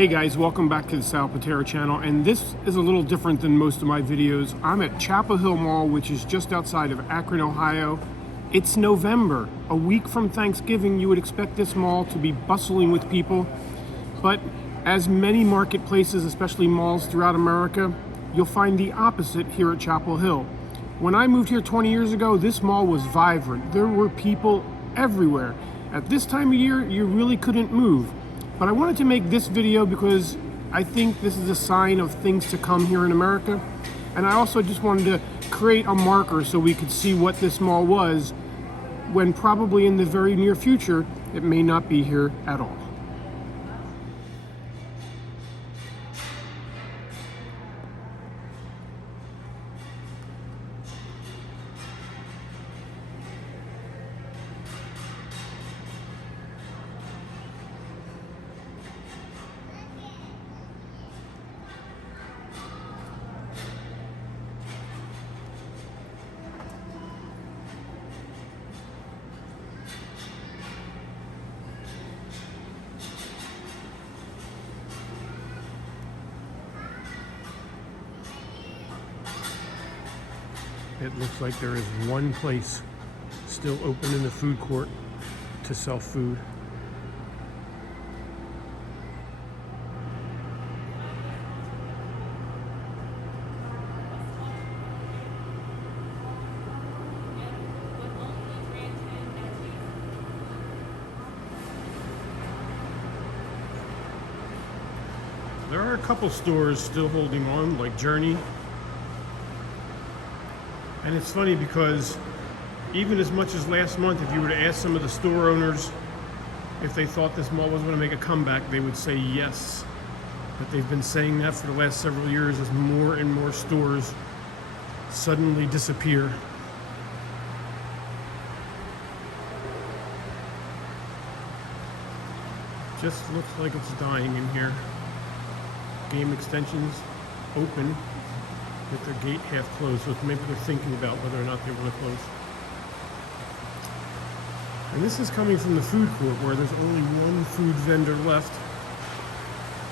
Hey guys, welcome back to the Pitera channel, and this is a little different than most of my videos. I'm at Chapel Hill Mall, which is just outside of Akron, Ohio. It's November, a week from Thanksgiving. You would expect this mall to be bustling with people, but as many marketplaces, especially malls throughout America, you'll find the opposite here at Chapel Hill. When I moved here 20 years ago, this mall was vibrant. There were people everywhere. At this time of year, you really couldn't move. But I wanted to make this video because I think this is a sign of things to come here in America. And I also just wanted to create a marker so we could see what this mall was when probably in the very near future, it may not be here at all. It looks like there is one place still open in the food court to sell food. There are a couple stores still holding on, like Journey. And it's funny because even as much as last month, if you were to ask some of the store owners if they thought this mall was going to make a comeback, they would say yes. But they've been saying that for the last several years as more and more stores suddenly disappear. Just looks like it's dying in here. Game extensions open with their gate half closed, so maybe they're thinking about whether or not they want to close. And this is coming from the food court where there's only one food vendor left.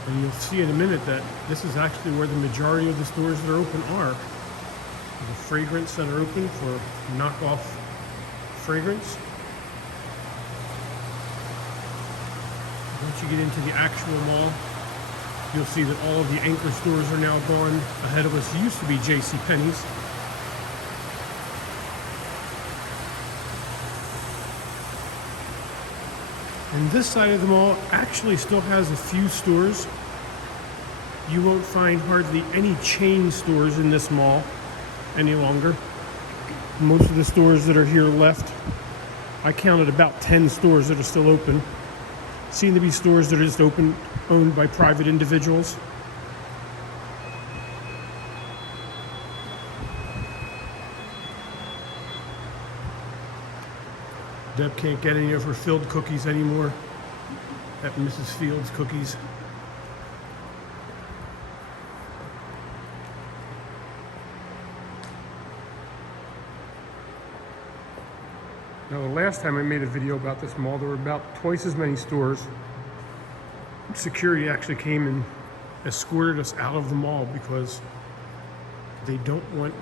And you'll see in a minute that this is actually where the majority of the stores that are open are. The fragrance that are open for knockoff fragrance. Once you get into the actual mall, you'll see that all of the anchor stores are now gone. Ahead of us used to be JCPenney's. And this side of the mall actually still has a few stores. You won't find hardly any chain stores in this mall any longer. Most of the stores that are here left, I counted about 10 stores that are still open. Seem to be stores that are just owned by private individuals. Deb can't get any of her filled cookies anymore at Mrs. Fields Cookies. Now, the last time I made a video about this mall, there were about twice as many stores. Security actually came and escorted us out of the mall because they don't want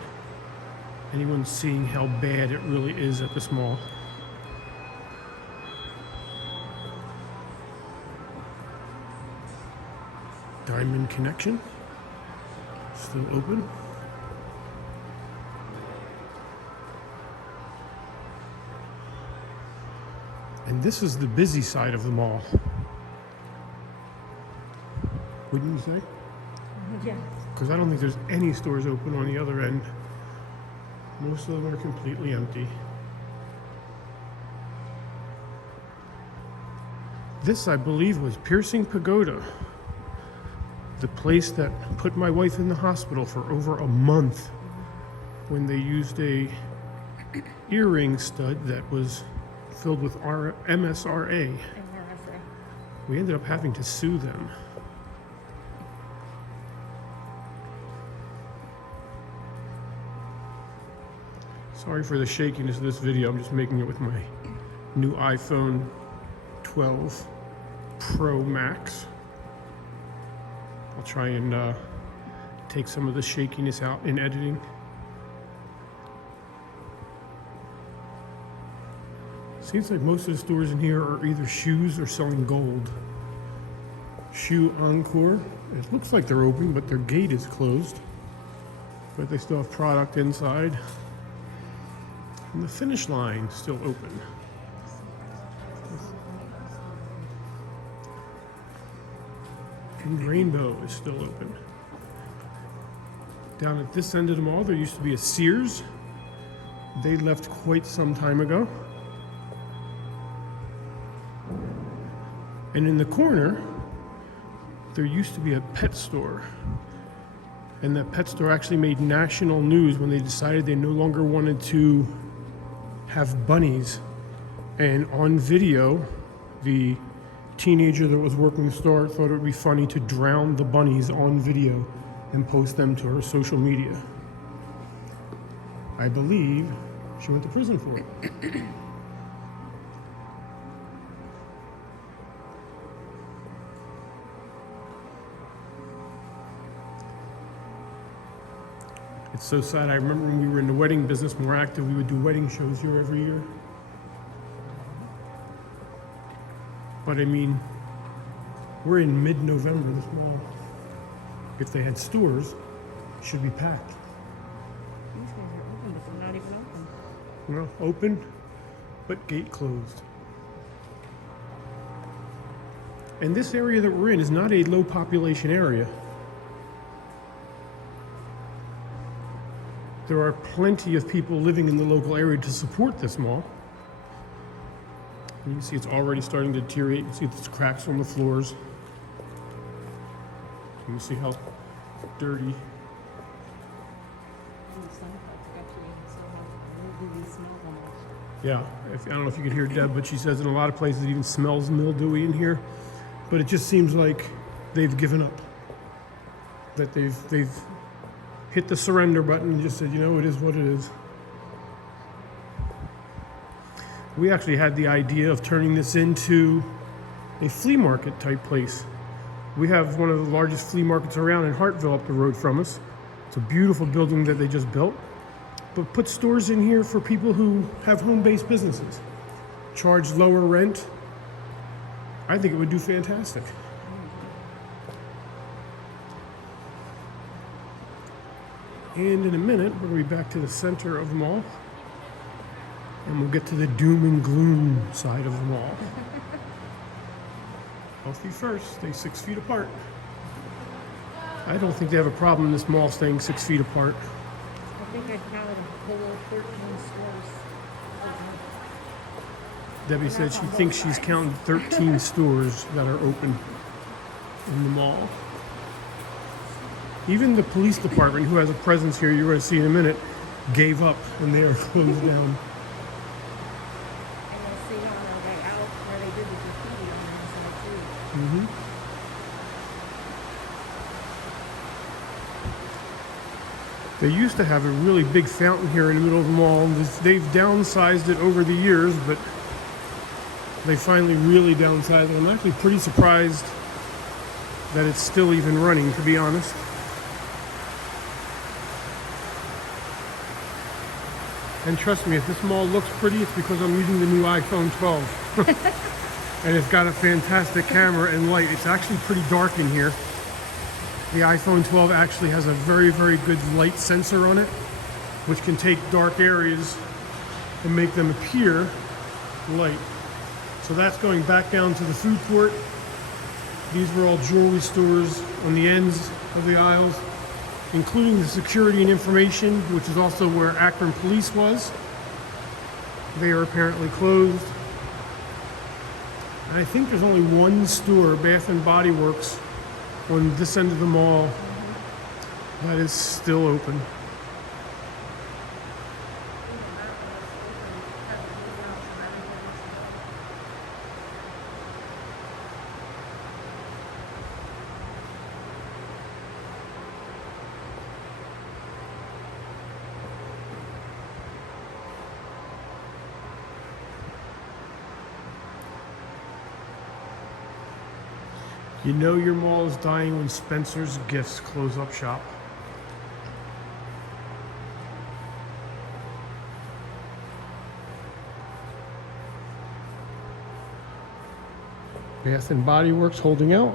anyone seeing how bad it really is at this mall. Diamond Connection, still open. And this is the busy side of the mall. Wouldn't you say? Yeah. Because I don't think there's any stores open on the other end. Most of them are completely empty. This, I believe, was Piercing Pagoda, the place that put my wife in the hospital for over a month when they used a earring stud that was filled with MSRA. We ended up having to sue them. Sorry for the shakiness of this video. I'm just making it with my new iPhone 12 Pro Max. I'll try and take some of the shakiness out in editing. Seems like most of the stores in here are either shoes or selling gold. Shoe Encore. It looks like they're open, but their gate is closed. But they still have product inside. And the Finish Line still open. And Rainbow is still open. Down at this end of the mall, there used to be a Sears. They left quite some time ago. And in the corner, there used to be a pet store. And that pet store actually made national news when they decided they no longer wanted to have bunnies. And on video, the teenager that was working the store thought it would be funny to drown the bunnies on video and post them to her social media. I believe she went to prison for it. It's so sad. I remember when we were in the wedding business more active, we would do wedding shows here every year. But I mean, we're in mid-November, this mall. If they had stores, it should be packed. These guys are open, but they're not even open. Well, open, but gate closed. And this area that we're in is not a low population area. There are plenty of people living in the local area to support this mall. And you can see it's already starting to deteriorate. You can see there's cracks on the floors. You can see how dirty. Yeah, I don't know if you could hear Deb, but she says in a lot of places it even smells mildewy in here. But it just seems like they've given up. That they've hit the surrender button and just said, you know, it is what it is. We actually had the idea of turning this into a flea market type place. We have one of the largest flea markets around in Hartville up the road from us. It's a beautiful building that they just built. But put stores in here for people who have home-based businesses. Charge lower rent. I think it would do fantastic. And in a minute, we're going to be back to the center of the mall. And we'll get to the doom and gloom side of the mall. Healthy first, stay 6 feet apart. I don't think they have a problem in this mall staying 6 feet apart. I think I counted below 13 stores. Debbie said she thinks she's counted 13 stores that are open in the mall. Even the police department, who has a presence here, you're going to see in a minute, gave up and they are closed down. And you'll see on their way out where they did the graffiti on the inside too. Mm-hmm. They used to have a really big fountain here in the middle of the mall. They've downsized it over the years, but they finally really downsized it. I'm actually pretty surprised that it's still even running, to be honest. And trust me, if this mall looks pretty, it's because I'm using the new iPhone 12. And it's got a fantastic camera and light. It's actually pretty dark in here. The iPhone 12 actually has a very, very good light sensor on it, which can take dark areas and make them appear light. So that's going back down to the food court. These were all jewelry stores on the ends of the aisles, including the security and information, which is also where Akron Police was. They are apparently closed. And I think there's only one store, Bath and Body Works, on this end of the mall that is still open. You know your mall is dying when Spencer's Gifts close up shop. Bath and Body Works holding out.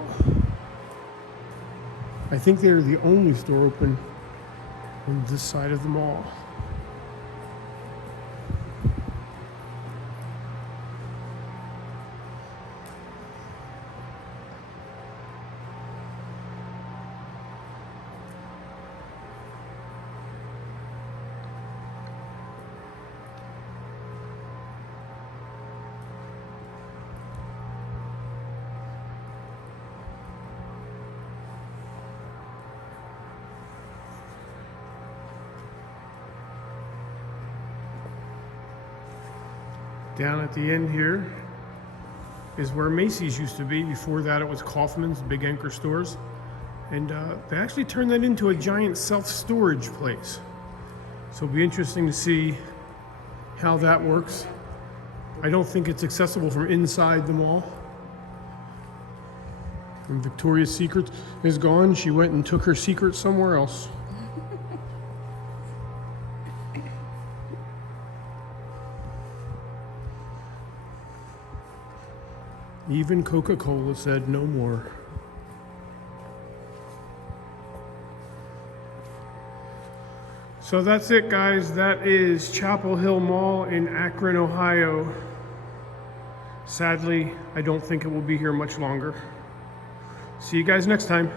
I think they're the only store open on this side of the mall. Down at the end here is where Macy's used to be. Before that, it was Kaufman's, big anchor stores. And they actually turned that into a giant self-storage place. So it'll be interesting to see how that works. I don't think it's accessible from inside the mall. And Victoria's Secret is gone. She went and took her secret somewhere else. Even Coca-Cola said no more. So that's it, guys. That is Chapel Hill Mall in Akron, Ohio. Sadly, I don't think it will be here much longer. See you guys next time.